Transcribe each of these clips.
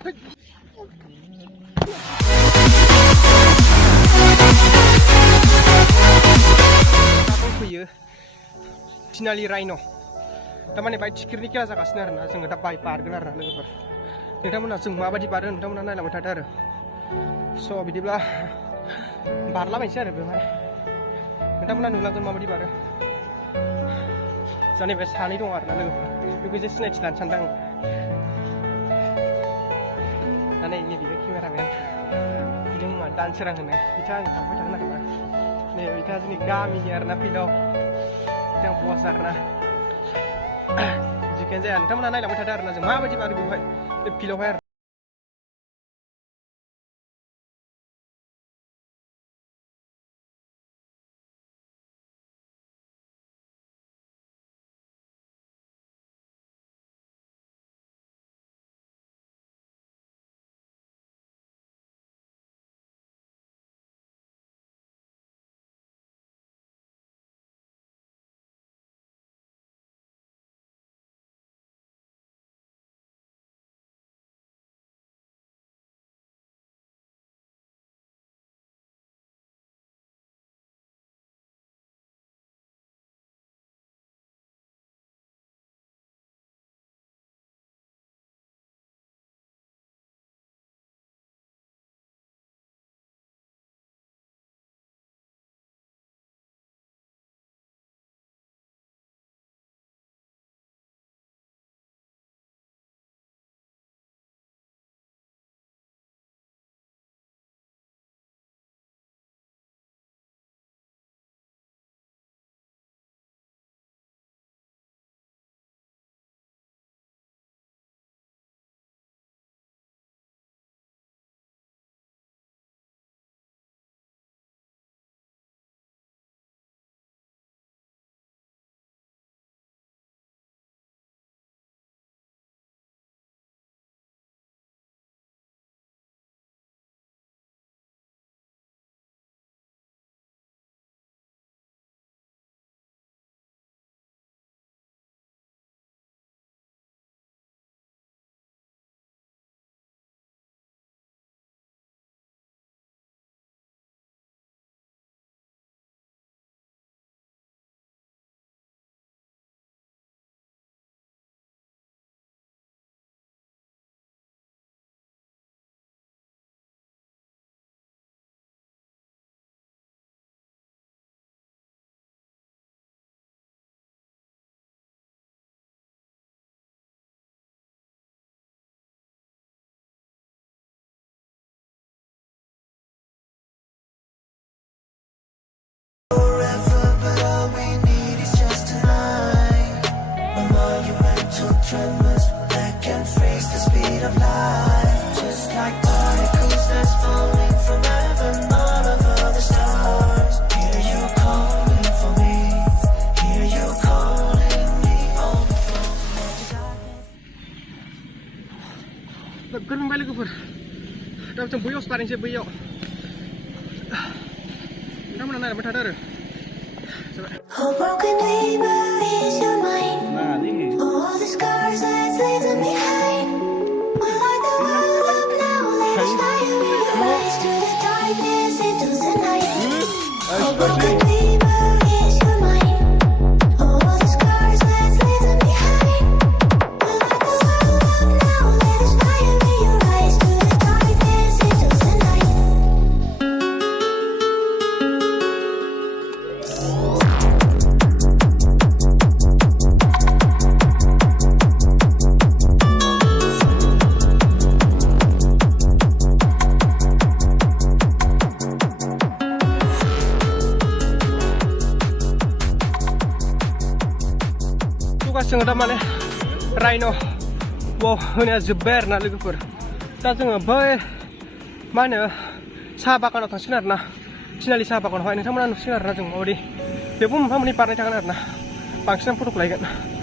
फैयो थिनालि राइन' थारमाने बाय टिकेटनि खेला जागासिनो आरोना जोङो दा बाय बारगोन आरोना लोगोफोर नोंथांमोना जों माबायदि बारो नोंथांमोना नायलांबाय थादो आरो स' बिदिब्ला बारलाबायनोसै आरो बेवहाय नोंथांमोना नुलांगोन माबायदि बारो जानिफ्राय सानै दं आरोना लोगोफोर बेखौ एसे सिनायथि लानो सानदों आं दा नै बियो केमेरामेन बिनि मुङा दानसोरां होनो बिथाङा आं थांबाय थागोन आरोना नै बिथाङा जोंनि गामिनि आरोना फिल्डआव बिथां बस आरोना जिखियानो जाया नोंथांमोना नायलांबाय थादो आरोना जों माबायदि बारो बेवहाय बे फिल्डआवहाय आरो गोलोमबाय लोगोफोर दा जों बैयावसो बारनोसै बैयाव नोंथांमोना नायलांबाय थादो आरो जोङो दा माने राइन' होनाया जोब्बाय आरोना लोगोफोर दा जोङो बै मा होनो साहा बागानाव थांसिगोन आरोना थिनालि साहा बागानावहाय नोंथांमोना नुसिगोन आरोना जों माबायदि बेबो मोनफा मोननै बारनाय थागोन आरोना बांसिनानो फट'खौ लायगोन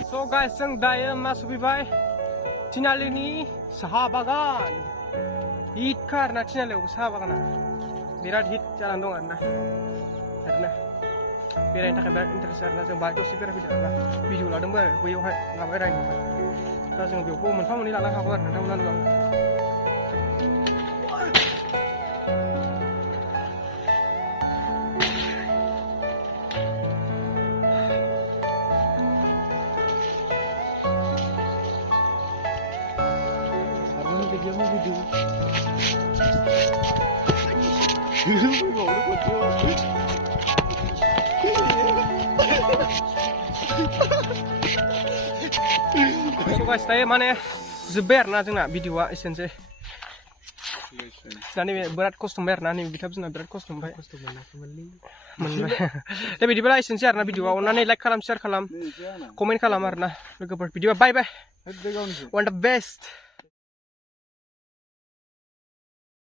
स' गाइस जों दायो मा सफैबाय थिनालिनि साहा बागान हिटखा आरोना थिनालियावबो साहा बागाना बिराद हिट जानानै दं आरोना बेरायनो थाखाय बिराद इन्टारेस्ट आरोना जों बाहाय दसे बेरायफैदों आरोना भिडिअ लादोंबो आरो बैयावहाय लाबाय रायनोहाय दा जों बेयावबो मोनफा मोननै लानो हागौ आरो नोंथांमोना नुलांगोन So guys, tadi mana zeber na jengna video esense. Nani berat kostum ber nani kita bisa berat kostum bay. Tapi di bawah esense arna video nani like kalam share kalam komen kalam arna. Look video bye bye. One the best.